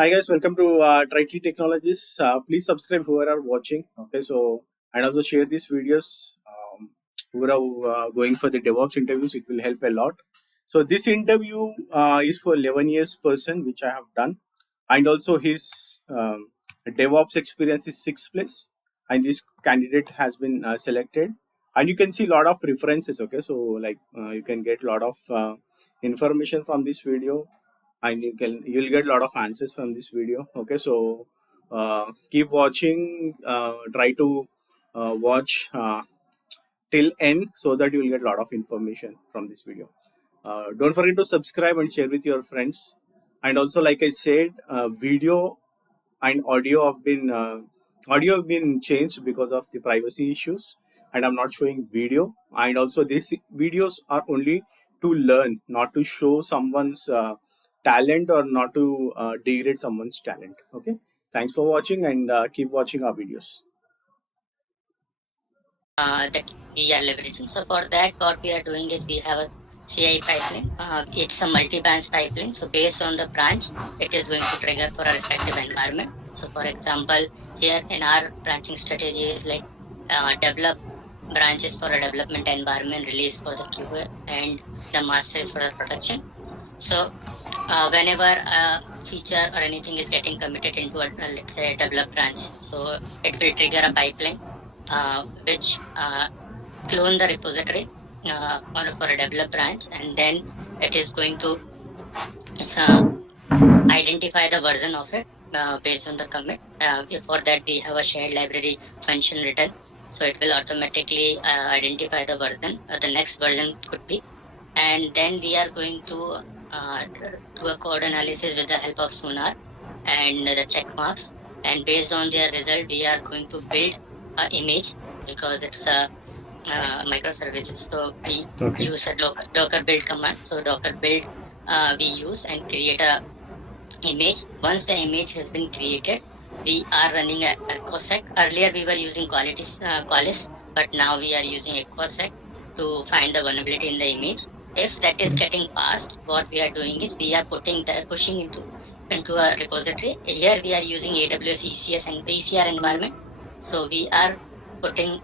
Hi guys, welcome to Tritely Technologies. Please subscribe whoever are watching. Okay, so and also share these videos. Who are going for the DevOps interviews, it will help a lot. So this interview is for 11 years person, which I have done, and also his DevOps experience is 6+, and this candidate has been selected. And you can see a lot of references. Okay, so like you can get a lot of information from this video, and you'll get a lot of answers from this video. Okay, so keep watching. Try to watch till end so that you will get a lot of information from this video. Don't forget to subscribe and share with your friends. And also, like I said, video and audio have been changed because of the privacy issues, and I'm not showing video. And also these videos are only to learn, not to show someone's talent, or not to degrade someone's talent. Okay, thanks for watching, and keep watching our videos. That we are leveraging. So for that, what we are doing is we have a CI pipeline. It's a multi-branch pipeline. So based on the branch, it is going to trigger for a respective environment. So for example, here in our branching strategy is like develop branches for a development environment, release for the QA, and the master is for the production. So whenever a feature or anything is getting committed into a, let's say, a develop branch, so it will trigger a pipeline which clone the repository for a develop branch, and then it is going to identify the version of it based on the commit. For that, we have a shared library function written, so it will automatically identify the version. The next version could be, and then we are going to do a code analysis with the help of Sonar and the check marks. And based on their result, we are going to build an image because it's a microservices. So we use a docker build command. So docker build we use and create a image. Once the image has been created, we are running a EchoSec. Earlier we were using Qualys, but now we are using EchoSec to find the vulnerability in the image. If that is getting passed, what we are doing is we are pushing into a repository. Here we are using AWS ECS and ECR environment. So we are putting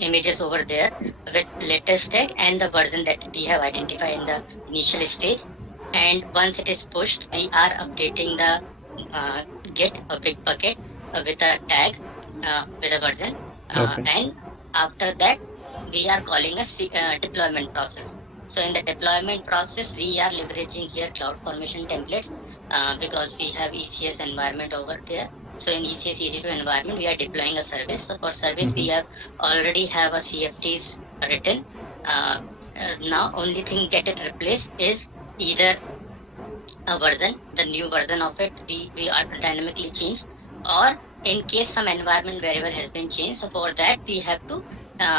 images over there with latest tag and the version that we have identified in the initial stage. And once it is pushed, we are updating the Git a big bucket with a tag with a version. And after that, we are calling a deployment process. So in the deployment process, we are leveraging here CloudFormation templates because we have ECS environment over there. So in ECS EC2 environment, we are deploying a service. So for service, we have already have a CFTs written. Now only thing get it replaced is either a version, the new version of it, we are dynamically change, or in case some environment variable has been changed. So for that, we have to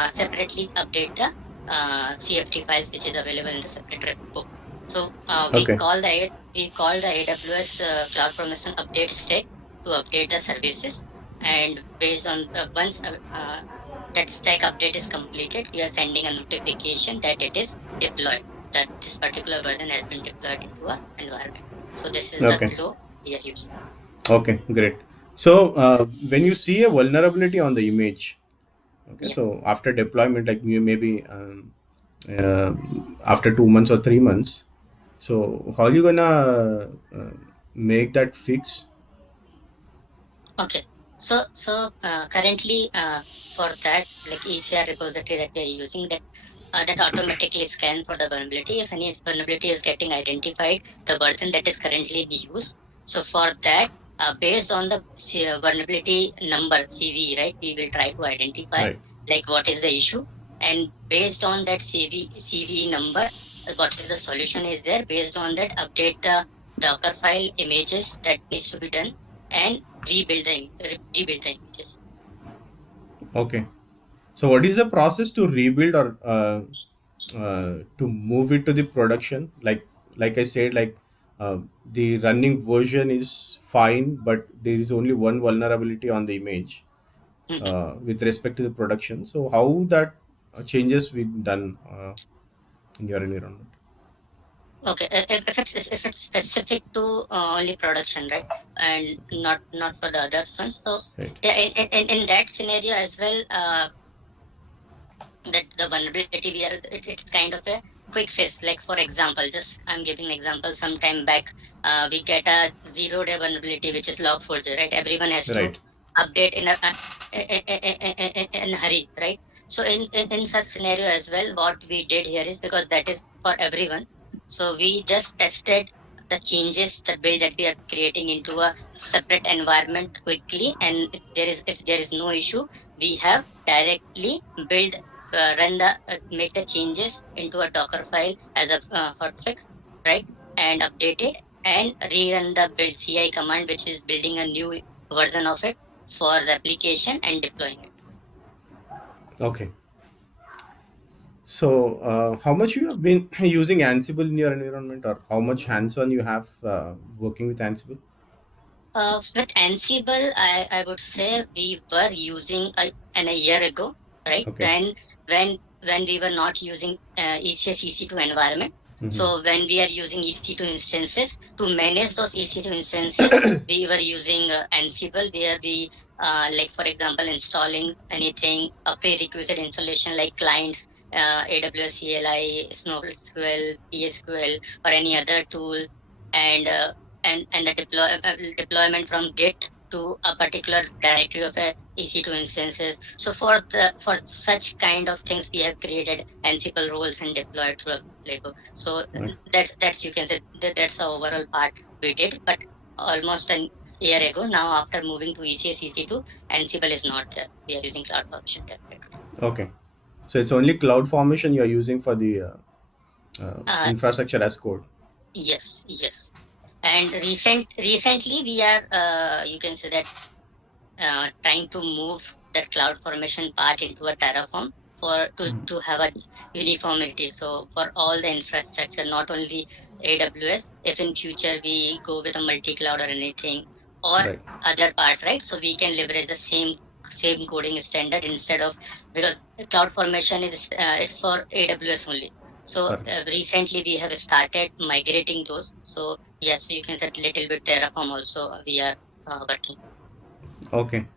separately update the CFT files, which is available in the separate repo. So we call the AWS Cloud Permission Update stack to update the services, and based on once that stack update is completed, we are sending a notification that it is deployed, that this particular version has been deployed into our environment. So this is the flow we are using. Okay, great. So when you see a vulnerability on the image, okay, so after deployment, like you maybe uh, after 2 months or 3 months, so how are you gonna make that fix? Okay. So currently for that, like ECR repository that we are using, that automatically scan for the vulnerability. If any vulnerability is getting identified, the version that is currently in use. So for that, based on the vulnerability number CV, right, we will try to identify like what is the issue, and based on that CV number, what is the solution is there. Based on that, update the Docker file images that needs to be done and rebuild the images. Okay. So what is the process to rebuild, or to move it to the production? Like I said, like the running version is fine, but there is only one vulnerability on the image with respect to the production. So how that changes been done in your environment? Okay, if it's specific to only production, right, and not for the others ones. So Right. yeah, in that scenario as well, that the vulnerability we are, it's kind of a quick fix. Like for example, just I'm giving an example. Sometime back, we get a 0-day vulnerability which is log4j, right? Everyone has to Right. update in a hurry, right? So in such scenario as well, what we did here is, because that is for everyone, so we just tested the changes, the build that we are creating into a separate environment quickly, and if there is no issue, we have directly build run the make the changes into a Docker file as a hotfix, right? And update it and rerun the build CI command, which is building a new version of it for the application and deploying it. Okay. So, how much you have been using Ansible in your environment, or how much hands-on you have working with Ansible? With Ansible, I would say we were using a year ago, right? Okay. When we were not using ECS EC2 environment. So when we are using EC2 instances, to manage those EC2 instances, we were using Ansible, where we like for example installing anything, a prerequisite installation like clients, AWS CLI, SnowSQL, PSQL, or any other tool, and and the deployment from Git to a particular directory of a EC2 instances. So for such kind of things, we have created Ansible roles and deployed through a playbook. So Right. that's you can say that's the overall part we did. But almost a year ago now, after moving to ECS EC2, Ansible is not there. We are using CloudFormation template. Okay. So it's only cloud formation you're using for the Uh, infrastructure as code. yes, yes. And recently we are you can say that trying to move that cloud formation part into a Terraform to have a uniformity. So for all the infrastructure, not only AWS, if in future we go with a multi-cloud or anything or Right. other parts, right? So we can leverage the same coding standard instead of, because cloud formation is it's for AWS only. So Correct. recently we have started migrating those. So yes, you can say little bit Terraform also we are working. Okay.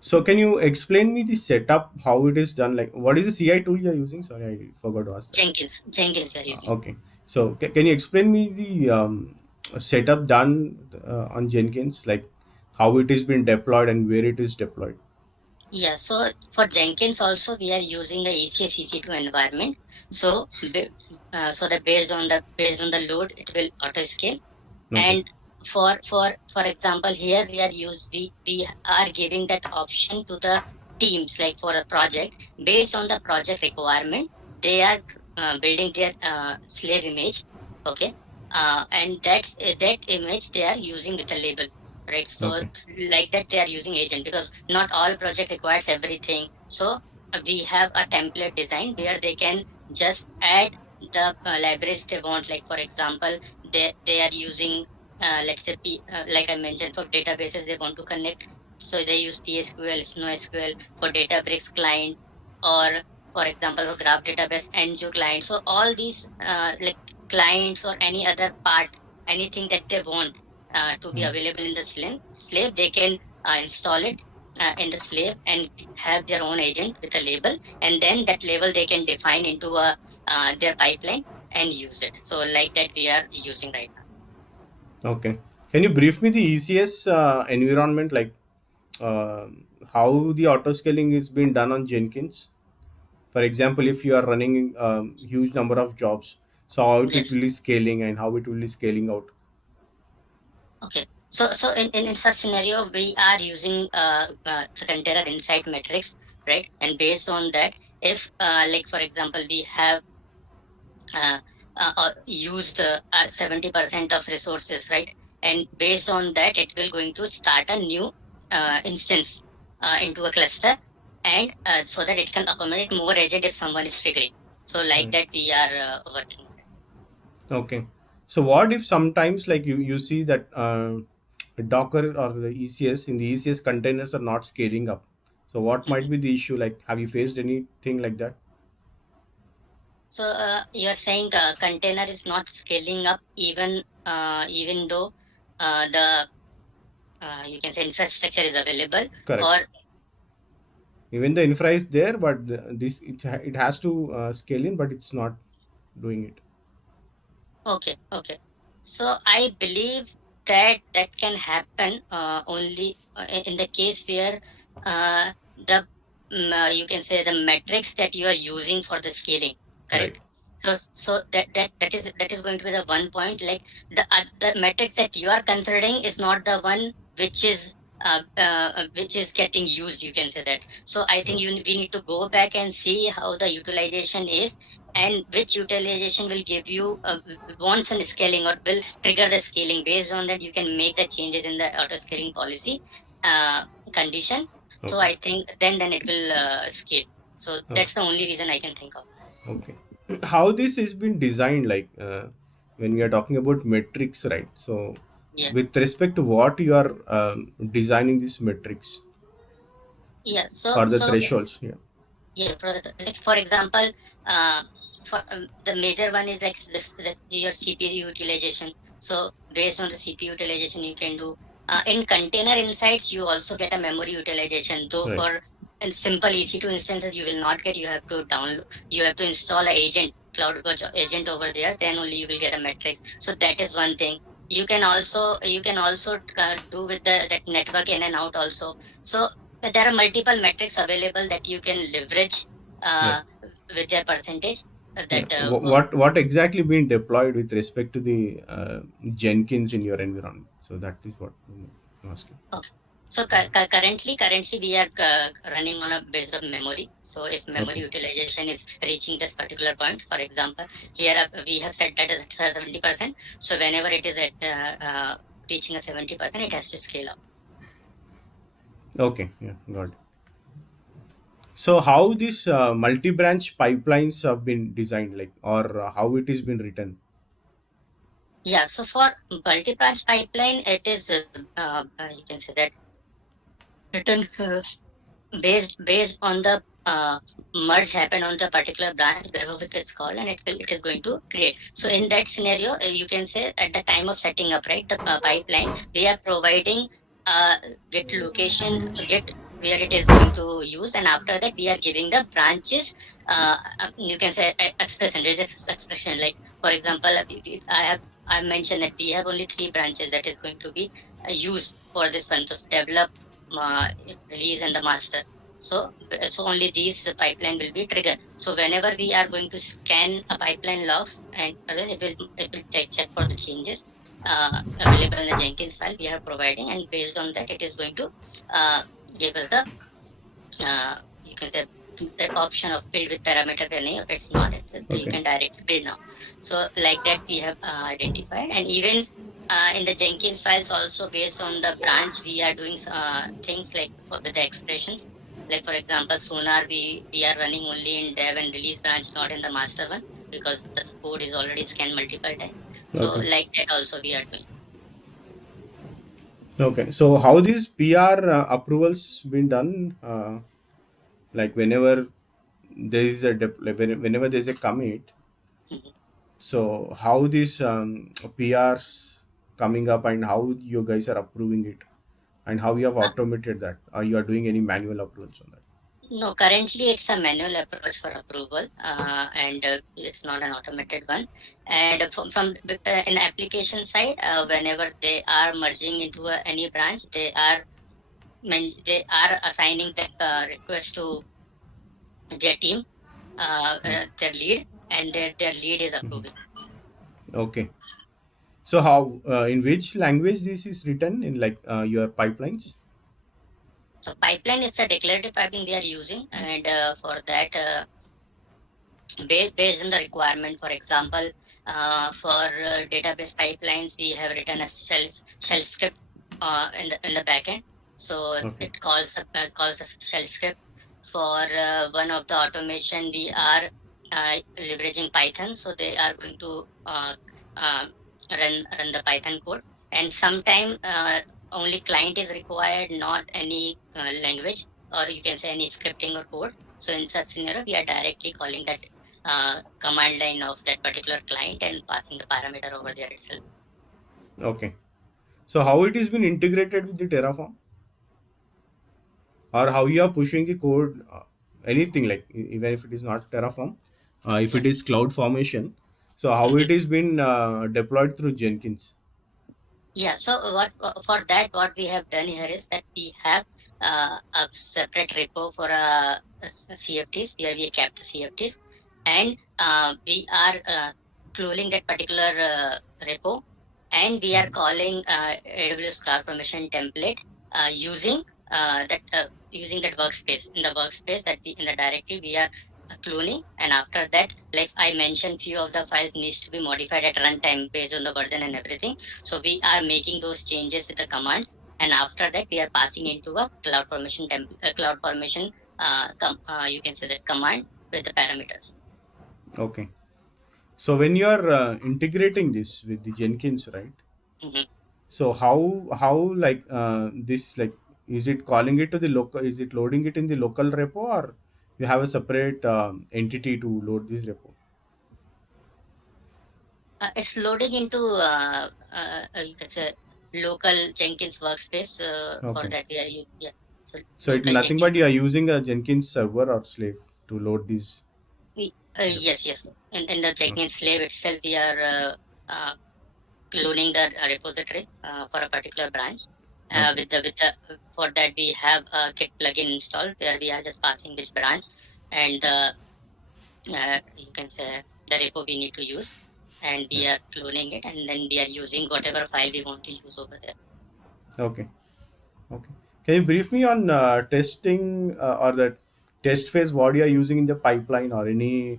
So can you explain me the setup, how it is done? Like, what is the CI tool you're using? Sorry, I forgot to ask that. Jenkins we are using. Okay. So can you explain me the setup done on Jenkins, like how it is been deployed and where it is deployed? Yeah, so for Jenkins also we are using the ECS EC2 environment. So so that based on the load, it will auto scale. Okay. And for example, here we are giving that option to the teams, like for a project, based on the project requirement, they are building their slave image. Okay. And that image they are using with a label, right? So Okay. like that they are using agent, because not all project requires everything. So we have a template design where they can just add the libraries they want. Like for example, they are using let's say like I mentioned, for databases they want to connect, so they use PSQL, SnowSQL for Databricks client, or for example for graph database NGO client. So all these like clients or any other part, anything that they want to be available in the slave, they can install it in the slave and have their own agent with a label, and then that label they can define into a their pipeline and use it. So like that we are using right now. Okay. Can you brief me the ECS environment, like uh, how the auto scaling is being done on Jenkins? For example, if you are running huge number of jobs, so how it Yes. will be scaling and how it will be scaling out? Okay. So in such scenario, we are using the container insight metrics, right? And based on that, if like for example, we have uh, used 70% of resources, right? And based on that, it will going to start a new instance into a cluster, and so that it can accommodate more agent if someone is triggering. So like Right. that, we are working. Okay. So what if sometimes, like, you see that Docker or the ECS, in the ECS containers are not scaling up? So what might Mhm. be the issue? Like, have you faced anything like that? So you're saying container is not scaling up even though the you can say infrastructure is available, Correct. or Even the infra is there, but this it has to scale in, but it's not doing it. okay, okay. So I believe that that can happen only in the case where the you can say the metrics that you are using for the scaling, Right. correct? So that is going to be the one point. Like the metrics that you are considering is not the one which is getting used. You can say that. So I think we need to go back and see how the utilization is, and which utilization will give you wants and scaling, or will trigger the scaling. Based on that, you can make the changes in the auto scaling policy uh, condition. So Okay. I think then it will scale. So Okay. that's the only reason I can think of. Okay. How this has been designed, like when we are talking about metrics, right? So, Yeah, with respect to what you are designing these metrics yeah. So or the so thresholds, yeah. yeah, like for example, uh, for the major one is like this your CPU utilization. So based on the CPU utilization, you can do in container insights. You also get a memory utilization. Though Right. for in simple EC2 instances, you will not get. You have to download. You have to install an agent, CloudWatch agent over there. Then only you will get a metric. So that is one thing. You can also do with the that network in and out also. So there are multiple metrics available that you can leverage Right. uh, with their percentage Yeah. that What exactly being deployed with respect to the Jenkins in your environment? So that is what I'm asking. okay. So currently we are running on a base of memory. So if memory Okay. utilization is reaching this particular point, for example, here we have set that as 70%. So whenever it is at reaching a 70%, it has to scale up. Okay. Yeah. Got it. So how these multi-branch pipelines have been designed, like, or how it is been written? Yeah. So for multi-branch pipeline, it is you can say that written based on the merge happen on the particular branch wherever it is called, and it is going to create. So in that scenario, you can say at the time of setting up, right, the pipeline, we are providing uh, git location, git where it is going to use, and after that we are giving the branches you can say expression, regex expression. Like for example, I mentioned that we have only three branches that is going to be used for this one, to develop, uh, release, and the master. So only these pipeline will be triggered. So whenever we are going to scan a pipeline logs, and then it will check for the changes available in the Jenkins file we are providing, and based on that it is going to uh, give us the you can say the option of build with parameter any. If it's not, you Okay. can directly build now. So like that we have identified, and even in the Jenkins files also, based on the branch, we are doing things like with the expressions. Like for example, sonar we are running only in dev and release branch, not in the master one, because the code is already scanned multiple times. So Okay. like that also we are doing. Okay. So how these PR approvals been done? Like whenever there is a like whenever there is a commit, Mhm. so how these PRs coming up and how you guys are approving it, and how you have automated that? Are you are doing any manual approvals on that? No, currently it's a manual approach for approval, and it's not an automated one. And from an application side, whenever they are merging into any branch, they are assigning that request to their team, Okay. their lead, and their lead is approving. Okay. So how in which language this is written in, like your pipelines? So pipeline is a declarative piping we are using, and for that. Based on the requirement. For example, for database pipelines, we have written a shell script in the backend. So Okay. it calls a shell script. For one of the automation, we are leveraging Python. So they are going to run the Python code. And sometime only client is required, not any language, or you can say any scripting or code. So in such scenario, we are directly calling that command line of that particular client and passing the parameter over there itself. Okay. So how it has been integrated with the Terraform, or how you are pushing the code, anything like even if it is not Terraform, if Yeah. it is cloud formation, so how Mhm. it is been deployed through Jenkins. Yeah, so what for that what we have done here is that we have a separate repo for CFTs where we kept the CFTs, and we are cloning that particular repo, and we are calling AWS CloudFormation template using that workspace. In the workspace that we in the directory we are cloning, and after that, like I mentioned, few of the files needs to be modified at runtime based on the version and everything. So we are making those changes with the commands, and after that we are passing into a cloud formation. You can say that command with the parameters. Okay. So when you are integrating this with the Jenkins, right? Mhm. So how like this like, is it calling it to the local? Is it loading it in the local repo, or you have a separate entity to load this repo? It's loading into you can say local Jenkins workspace. For Okay. that we are using, yeah, so So it local nothing Jenkins. but you are using a Jenkins server or slave to load these Yes, repos. yes. In the Okay. Jenkins slave itself, we are cloning the repository for a particular branch. Okay. For that we have a Git plugin installed where we are just passing which branch and you can say the repo we need to use, and we Right. are cloning it, and then we are using whatever file we want to use over there. Okay. Okay. Can you brief me on testing or the test phase? What you are using in the pipeline, or any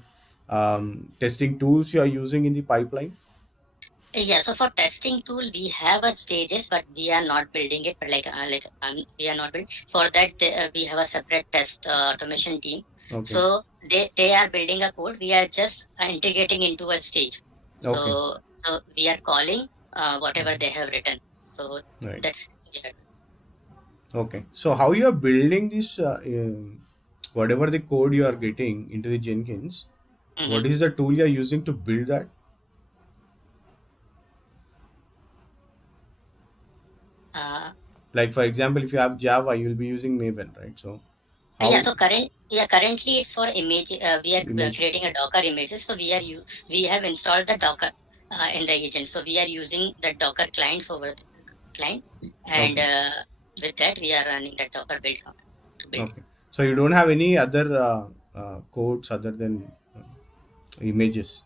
testing tools you are using in the pipeline? Yeah, so for testing tool, we have a stages, but we are not building it. But we are not building for that. We have a separate test automation team. Okay. So they are building a code. We are just integrating into a stage. Okay. So we are calling whatever they have written. So Right. that's yeah. Okay. So how you are building this, whatever the code you are getting into the Jenkins, Mhm. what is the tool you are using to build that? Uh, Like for example, if you have Java, you will be using Maven, right? So yeah, how so currently it's for image. We are image? creating a Docker images. So we have installed the Docker in the agent. So we are using the Docker clients over the client, and Okay. with that we are running the Docker build command to build. Okay. So you don't have any other codes other than images.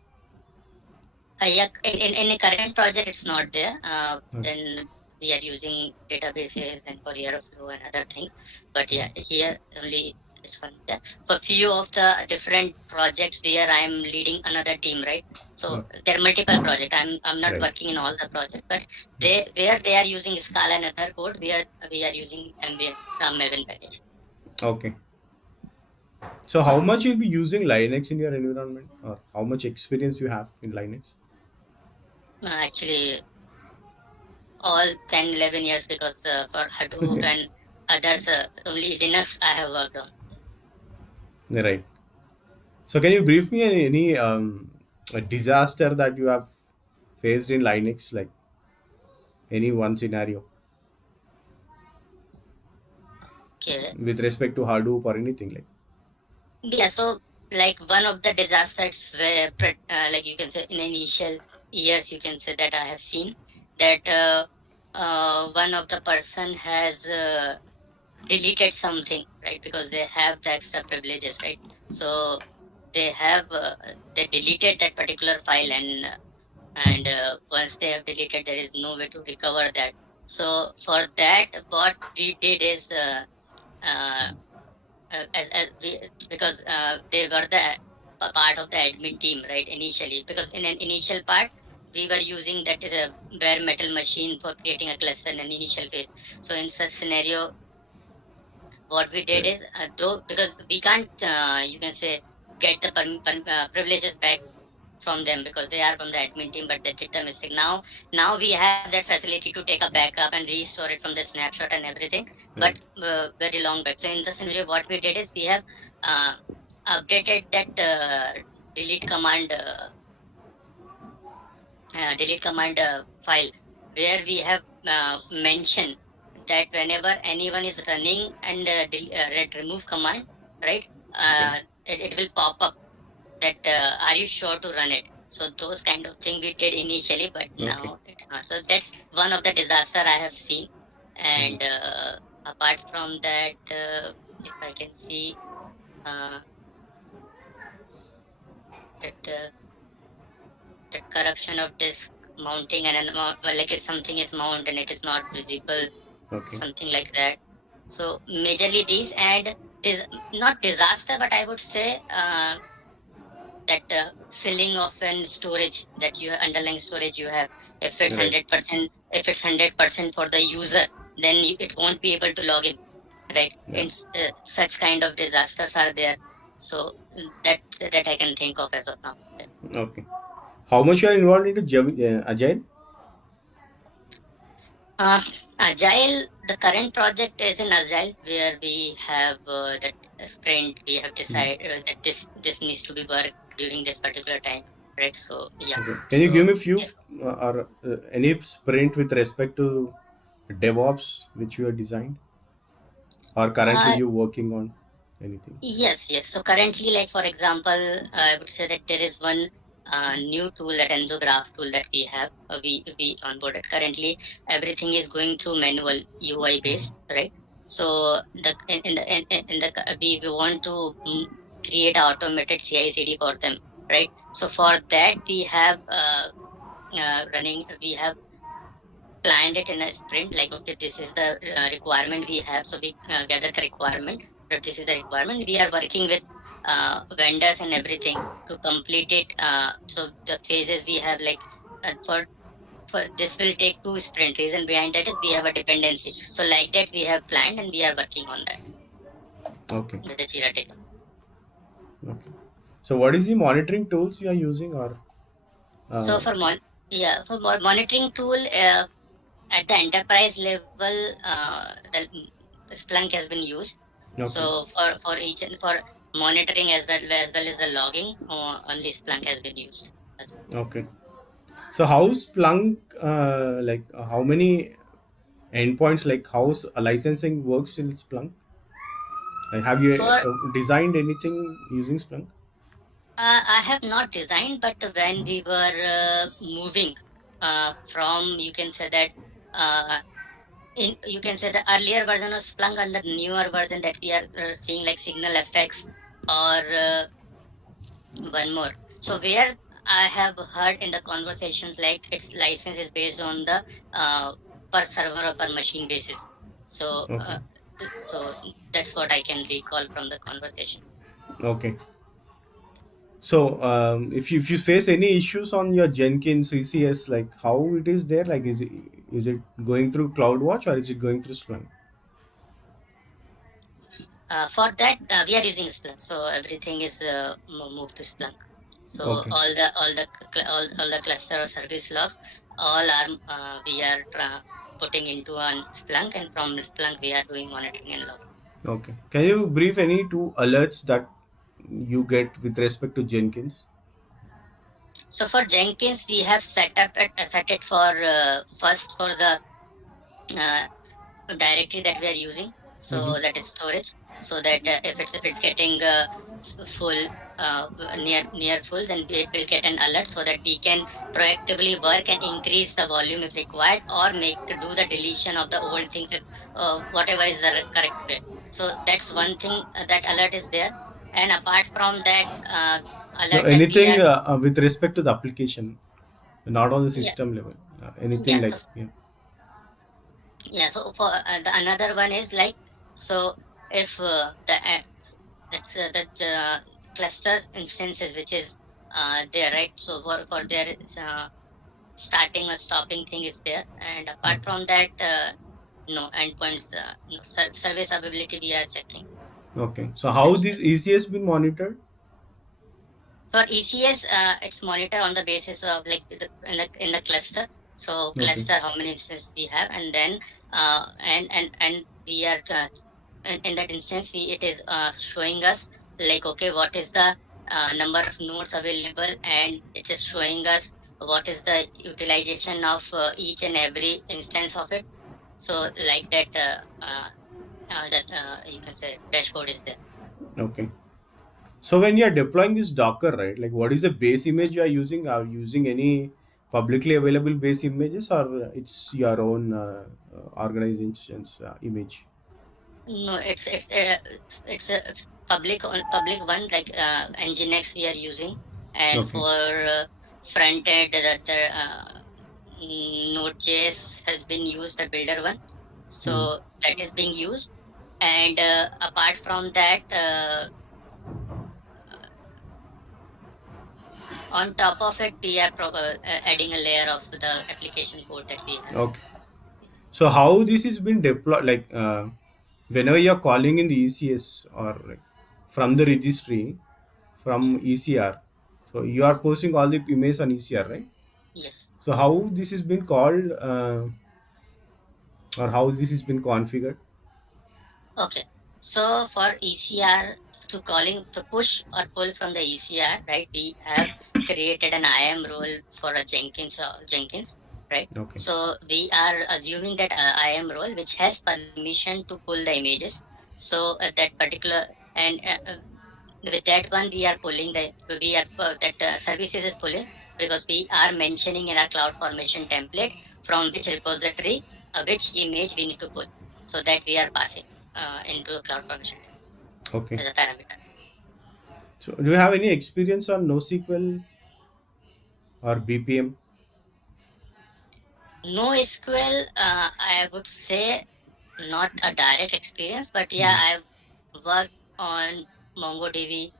Yeah, in the current project it's not there. Okay. Then we are using databases and for Airflow and other things. But yeah, here only this one is there. For few of the different projects where I'm leading another team, right? So Okay. there are multiple projects. I'm not Right. working in all the projects, but they where they are using Scala and other code, we are using ambient Maven package. Okay. So how much you'll be using Linux in your environment, or how much experience you have in Linux? Actually, all 10, 11 years because for Hadoop and others, only Linux I have worked on. Right. So can you brief me any a disaster that you have faced in Linux, like any one scenario Okay. with respect to Hadoop or anything like? Yeah, so like one of the disasters where, like you can say in initial years, you can say that I have seen that one of the person has deleted something, right? Because they have the extra privileges, right? So they have they deleted that particular file, and once they have deleted, there is no way to recover that. So for that what we did is uh, as because they were the part of the admin team, right, initially, because in an initial part we were using that is a bare metal machine for creating a cluster in an initial phase. So in such scenario what we did Right. is though because we can't you can say get the privileges back from them because they are from the admin team, but they did the mistake. Now we have that facility to take a backup and restore it from the snapshot and everything, but Right. very long back. So in the scenario, what we did is we have uh, updated that delete command file, where we have mentioned that whenever anyone is running and remove command, right, Okay. it will pop up that are you sure to run it. So those kind of thing we did initially, but Okay. now it's not. So that's one of the disaster I have seen. Mhm. And apart from that, if I can see uh, that the corruption of disk mounting and well, like if something is mounted and it is not visible, Okay. something like that. So majorly these, and this not disaster, but I would say that filling of an storage that you underlying storage you have. If it's Right. 100%, if it's 100% for the user, then it won't be able to log in, right? Yeah. And such kind of disasters are there. So that I can think of as of now. Yeah. Okay. How much you are involved into Agile? Uh, Agile, the current project is in Agile, where we have that sprint. We have Mhm. decided that this needs to be worked during this particular time, right? So yeah. Okay. Can you give So me a few yeah. or any sprint with respect to DevOps which you have designed, or currently Uh, you working on anything? Yes, yes. So currently, like for example, I would say that there is one new tool, that Enzo Graph tool that we have. We onboarded. Currently, everything is going through manual UI based, right? So the in the we want to create automated CI/CD for them, right? So for that we have running. We have planned it in a sprint, like okay, this is the requirement we have, so we gather the requirement, that this is the requirement, we are working with vendors and everything to complete it. So the phases we have, like for this will take 2 sprint. Reason behind that is we have a dependency, so like that we have planned and we are working on that Okay. with the Jira ticket. Okay. So what is the monitoring tools you are using, or So uh, for monitoring tool, at the enterprise level, the Splunk has been used. okay. So for each and for monitoring as well as the logging, only Splunk has been used. Okay. So how Splunk, how many endpoints, like how licensing works in Splunk? Like, have you For designed anything using Splunk? I have not designed, but when we were moving from, you can say that you can say the earlier version of Splunk and the newer version that we are seeing, like Signal FX or one more. So where I have heard in the conversations, like its license is based on the per server or per machine basis. So Okay. so that's what I can recall from the conversation. Okay. So if you face any issues on your Jenkins CCS, like how it is there, like is it going through CloudWatch or is it going through Splunk? For that, we are using Splunk, so everything is moved to Splunk. So Okay. all the cluster or service logs, all are we are putting into on Splunk, and from Splunk we are doing monitoring and logging. Okay. Can you brief any two alerts that you get with respect to Jenkins? So for Jenkins, we have set it for first for the uh, directory that we are using, Mm-hmm. so that is storage, so that if it's getting full, near full, then it will get an alert, so that we can proactively work and increase the volume if required, or do the deletion of the old things if whatever is the correct way. So that's one thing, that alert is there. And apart from that, No, alert that we anything are, with respect to the application, not on the yeah, system level. Anything yeah. like, So yeah, so for the another one is like, so if that cluster instances which is there, right? So for their starting or stopping thing is there, and apart okay. from that, no endpoints, no service availability we are checking. Okay. So how this ECS been monitored? For ECS, it's monitored on the basis of like in the cluster. So Okay. cluster, how many instances we have, and then and we are in that instance, it is showing us like, okay, what is the number of nodes available, and it is showing us what is the utilization of each and every instance of it. So like that, you can say dashboard is there. Okay. So when you are deploying this Docker, right? Like, what is the base image you are using? Are you using any publicly available base images, or it's your own organization's image? No, it's a public one, like Nginx we are using, and Okay. for front end Node.js has been used, the builder one, Hmm. so that is being used. And apart from that, on top of it, we are adding a layer of the application code that we have. Okay. So how this is been deployed? Like, whenever you are calling in the ECS or like from the registry from ECR, so you are posting all the images on ECR, right? Yes. So how this has been called, or how this has been configured? Okay. So for ECR, to push or pull from the ECR, right? We have created an IAM role for a Jenkins, right? Okay. So we are assuming that IAM role which has permission to pull the images. So that particular, and with that one we are pulling the we are that services is pulling, because we are mentioning in our cloud formation template from which repository which image we need to pull, so that we are passing into cloud formation Okay. as a parameter. So do you have any experience on NoSQL or BPM? NoSQL, I would say not a direct experience, but yeah, Hmm. I've worked on MongoDB.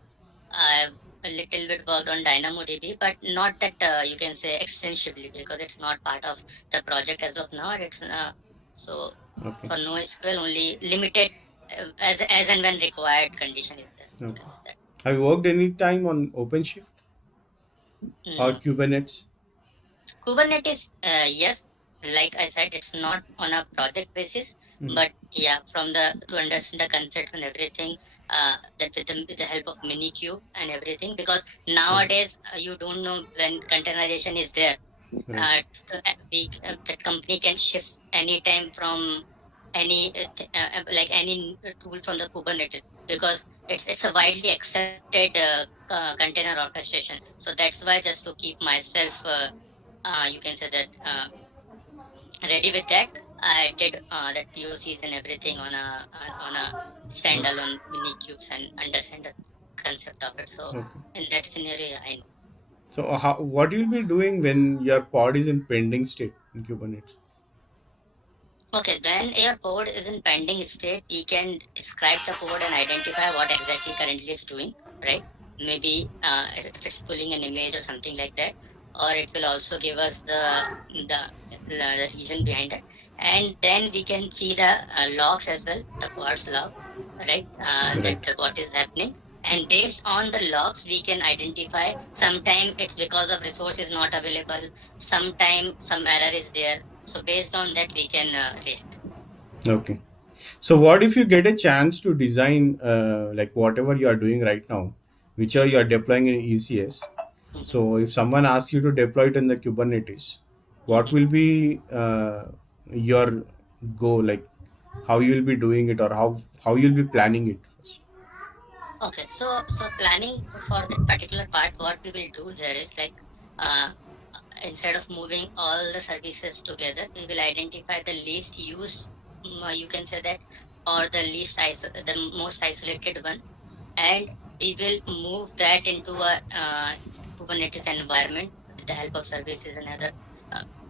I've a little bit worked on DynamoDB, but not that you can say extensively, because it's not part of the project as of now. It's so Okay. for NoSQL only limited, as and when required condition is there. You Okay. can say that. Have you worked any time on OpenShift or Mm. Kubernetes? Kubernetes, yes, like I said, it's not on a project basis, Hmm. but yeah, from the to understand the concept and everything, that with the help of Minikube and everything, because Okay. nowadays you don't know when containerization is there. Right. That company can shift anytime from like any tool from the Kubernetes, because it's a widely accepted container orchestration. So that's why, just to keep myself you can say that ready with that, I did that POCs and everything on a Okay. standalone mini cubes and understand the concept of it. So Okay. in that scenario, I know. So what you'll be doing when your pod is in pending state in Kubernetes? Okay, when your code is in pending state, we can describe the code and identify what exactly currently it's doing, right? Maybe if it's pulling an image or something like that, or it will also give us the reason behind it, and then we can see the logs as well, the pod's log, right? That Right. what is happening, and based on the logs, we can identify. Sometime it's because of resource is not available. Sometime some error is there, so based on that, we can react. Okay. So what if you get a chance to design like whatever you are doing right now, whichever you are deploying in ECS? Mhm, So if someone asks you to deploy it in the Kubernetes, what mhm. will be your go, like how you will be doing it, or how you'll be planning it first? Okay, so planning for that particular part, what we will do here is like uh, instead of moving all the services together, we will identify the least used, you can say that, or the most isolated one, and we will move that into a Kubernetes environment with the help of services and other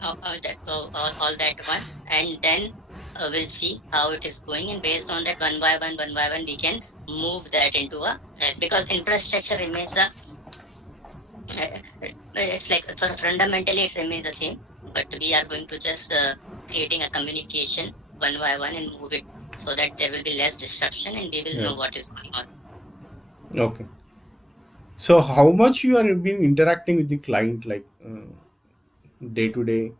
all that one, and then we'll see how it is going, and based on that, one by one, we can move that into because infrastructure remains it's like fundamentally it's remains the same, but we are going to just creating a communication one by one and move it, so that there will be less disruption and we will Yeah. know what is going on. Okay. So how much you are being interacting with the client, like day to day?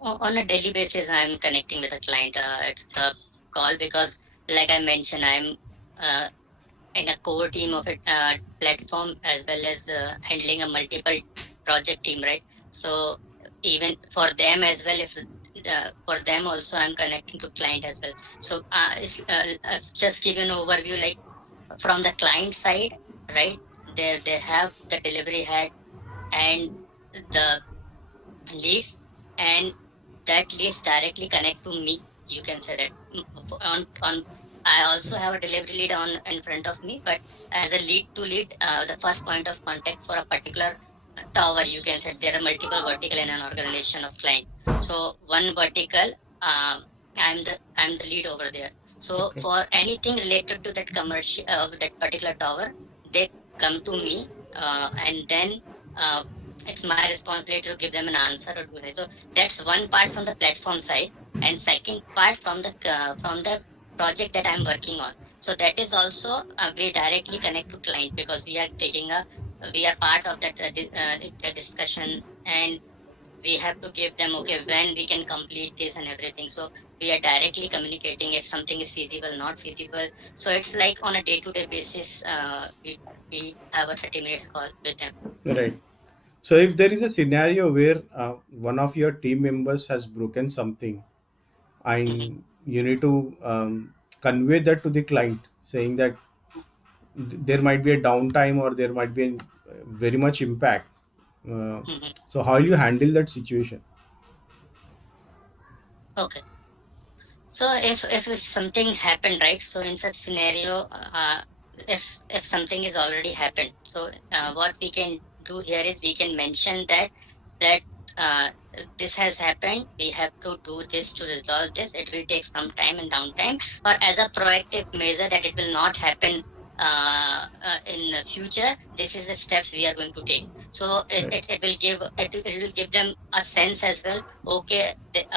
On a daily basis, I'm connecting with a client. It's a call because, like I mentioned, I'm uh, in a core team of a platform, as well as handling a multiple project team, right? So even for them as well, if for them also I'm connecting to client as well. So just give an overview, like from the client side, right? They have the delivery head and the leads, and that leads directly connect to me. You can say that. On I also have a delivery lead on in front of me, but as a lead to lead, the first point of contact for a particular tower, you can say there are multiple vertical in an organization of client. So one vertical, I'm the lead over there. So Okay. for anything related to that commercial that particular tower, they come to me, and then uh, it's my responsibility to give them an answer or do that. So that's one part from the platform side, and second part from the project that I'm working on. So that is also we directly connect to client, because we are part of that the discussions, and we have to give them, okay, when we can complete this and everything. So we are directly communicating if something is feasible, not feasible. So it's like on a day-to-day basis, we have a 30 minutes call with them. Right. So if there is a scenario where one of your team members has broken something Mhm, and you need to convey that to the client, saying that there might be a downtime or there might be very much impact. mhm. So how will you handle that situation? Okay. So if something happened, right? So in such scenario, if something is already happened, so what we can do here is we can mention that uh, this has happened. We have to do this to resolve this. It will take some time and downtime, or as a proactive measure that it will not happen in the future. This is the steps we are going to take. So Right. it will give them a sense as well. Okay,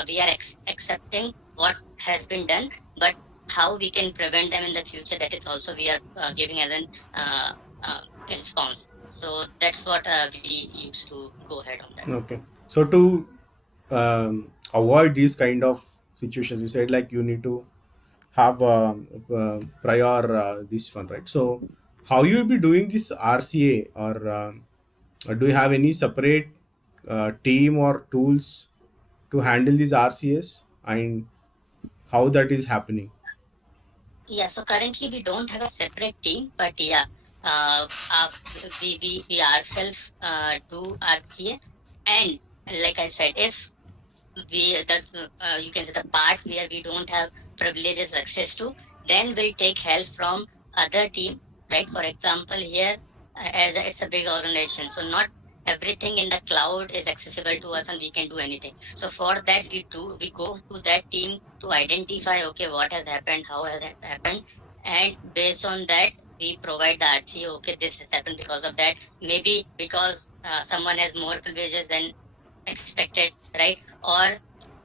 we are accepting what has been done, but how we can prevent them in the future, that is also we are giving as an uh, uh, response. So that's what we used to go ahead on that. Okay. So to avoid these kind of situations, you said like you need to have prior this one, right? So how you will be doing this RCA, or do you have any separate team or tools to handle these RCS, and how that is happening? Yeah, so currently we don't have a separate team, but yeah, we ourselves do RCA, and like I said, if we that you can say the part where we don't have privileges access to, then we'll take help from other team, right? For example, here, it's a big organization, so not everything in the cloud is accessible to us and we can do anything. So for that, we go to that team to identify, okay, what has happened, how has it happened, and based on that we provide the RC. Okay, this has happened because of that, maybe because someone has more privileges than expected, right? Or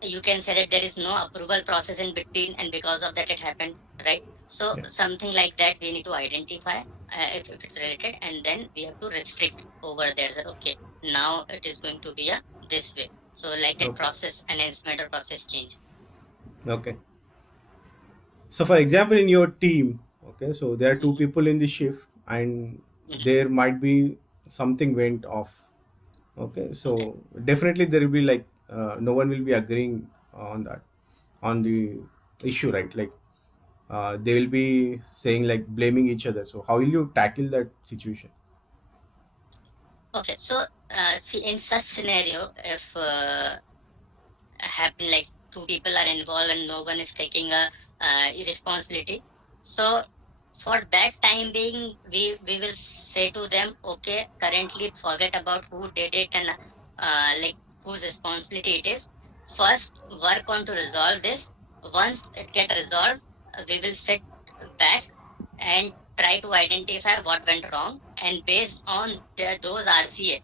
you can say that there is no approval process in between, and because of that it happened, right? So Yeah. something like that we need to identify, if it's related, and then we have to restrict over there that, okay, now it is going to be a this way. So like that Okay. process enhancement or process change. Okay. So for example, in your team, okay, so there are two Mhm, people in the shift, and mhm. there might be something went off. Okay, Okay. so definitely there will be like no one will be agreeing on that, on the issue, right? Like they will be saying like blaming each other. So how will you tackle that situation? Okay, so see, in such scenario, if happen like two people are involved and no one is taking a responsibility, so for that time being, we will say to them, okay, currently forget about who did it and like whose responsibility it is. First work on to resolve this. Once it get resolved, we will sit back and try to identify what went wrong, and based on those RCA,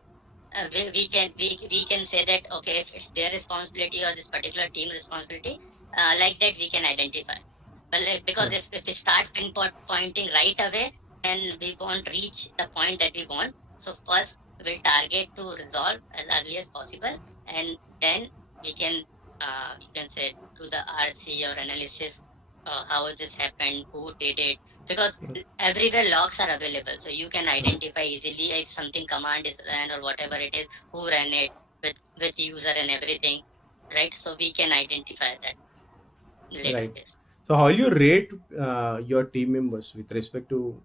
we can say that, okay, if it's their responsibility or this particular team responsibility, like that we can identify. But like, because Yeah. if we start pinpointing right away, then we won't reach the point that we want. So first we'll target to resolve as early as possible, and then we can you can say do the RC or analysis how this happened, who did it, because everywhere logs are available, so you can identify easily if something command is ran or whatever it is, who ran it with user and everything, right? So we can identify that later Right. phase. So how will you rate your team members with respect to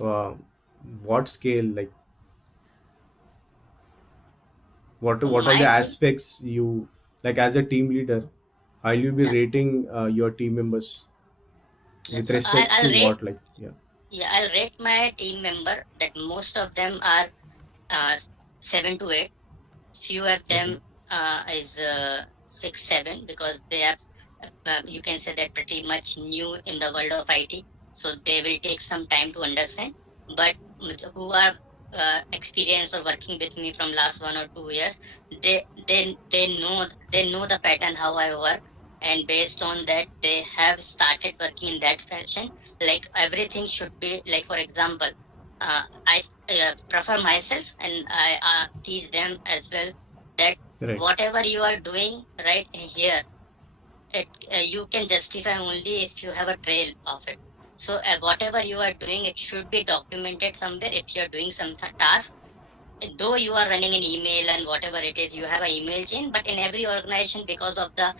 uh, what scale, like what all the My team, aspects you, like as a team leader, how will you be yeah, rating your team members yeah. with So respect to I'll rate, what, like, yeah. yeah, I'll rate my team member that most of them are uh, 7 to 8. Few of Okay. them is 6, 7, because they are, you can say, they're pretty much new in the world of IT, so they will take some time to understand. But who are experienced or working with me from last 1 or 2 years, they know the pattern how I work, and based on that they have started working in that fashion. Like everything should be like, for example, I prefer myself, and I teach them as well that Right. whatever you are doing right here, you can justify only if you have a trail of it. So whatever you are doing, it should be documented somewhere. If you are doing some task, though you are running an email and whatever it is, you have an email chain, but in every organization, because of the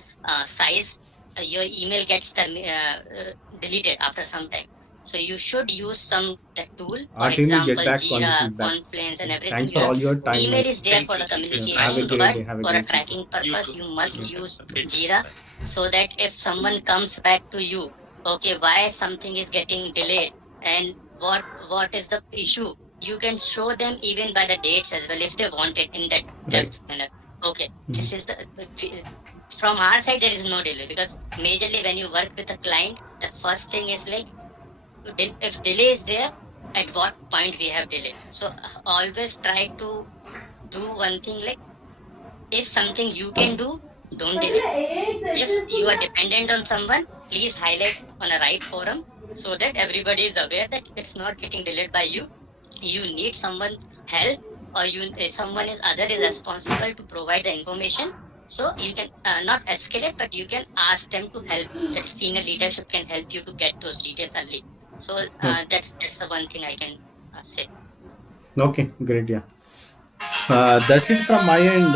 size, your email gets deleted after some time. So you should use some the tool, for Our team will get example back on the Jira, feedback. Confluence, and Okay. everything Thanks you for have. all your time, Email like, is there for the yeah, have a communication, great but day, have a for a great weekend. tracking purpose you must Yeah. use Jira, so that if someone comes back to you, okay, why something is getting delayed and what is the issue, you can show them even by the dates as well if they want it in that Right. depth manner. Okay, this is from our side there is no delay, because majorly when you work with a client, the first thing is like, if delay is there, at what point we have delay. So always try to do one thing, like if something you can do, don't delay. If you are dependent on someone, please highlight on a right forum, so that everybody is aware that it's not getting delayed by you. You need someone help, or someone is other is responsible to provide the information. So you can not escalate, but you can ask them to help. That senior leadership can help you to get those details early. So Okay. that's the one thing I can say. Okay, great. Yeah. That's it from my end.